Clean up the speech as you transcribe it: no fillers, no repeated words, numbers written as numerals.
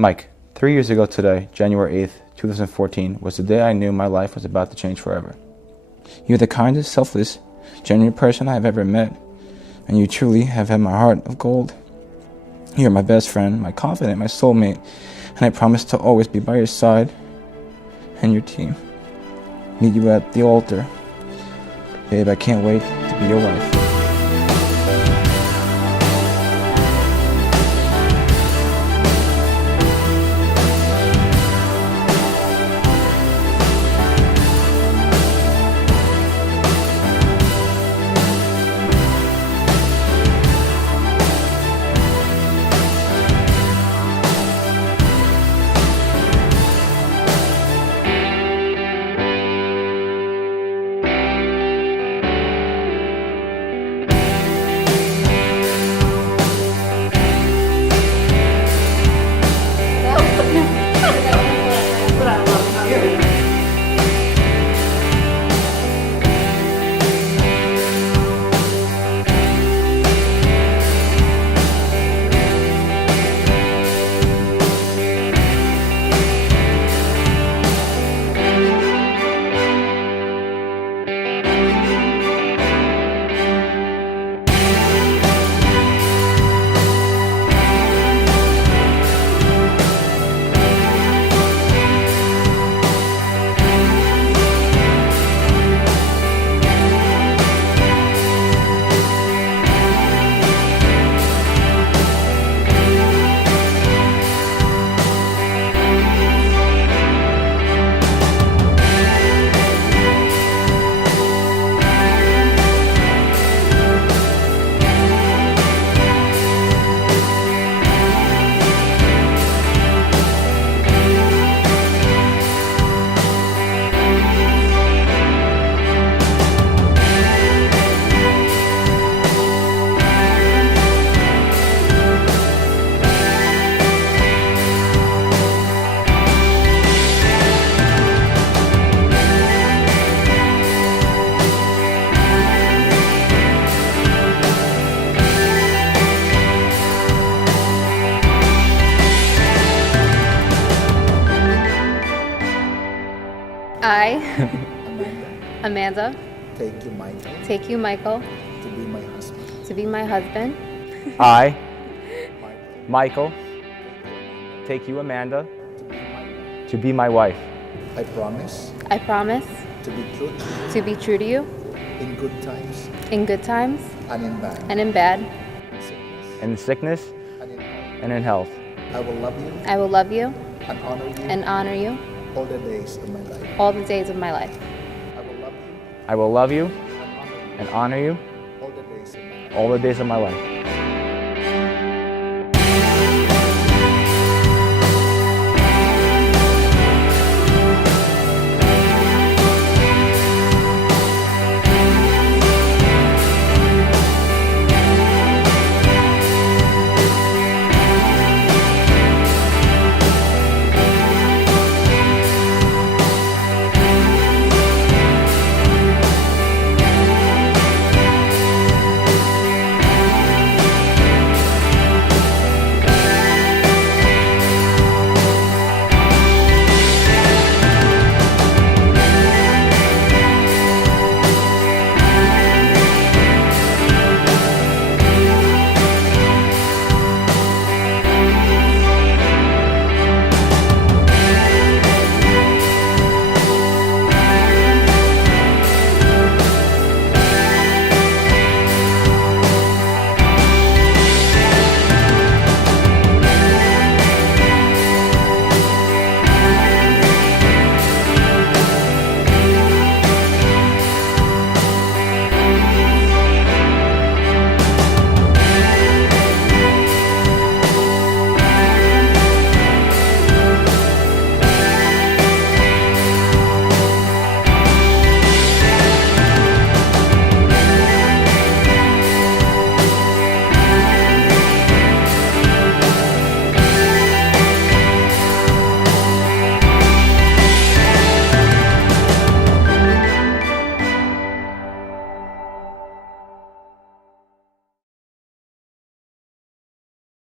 Mike, 3 years ago today, January 8th, 2014, was the day I knew my life was about to change forever. You're the kindest, selfless, genuine person I have ever met, and you truly have had my heart of gold. You're my best friend, my confidant, my soulmate, and I promise to always be by your side and your team. Meet you at the altar. Babe, I can't wait to be your wife. I, Amanda, Amanda, take you, Michael, to be my husband. to be my husband. I, Michael, Michael, take you, Amanda, to be my wife. to be my wife. I promise I promise to be true to be true to you in good times in good times and in bad, and in bad. sickness In sickness and in health. and in health. I will love you I will love you and honor you and honor you all the days of my life. all the days of my life. I will love you I will love you and honor you and honor you all the days of my life. all the days of my life.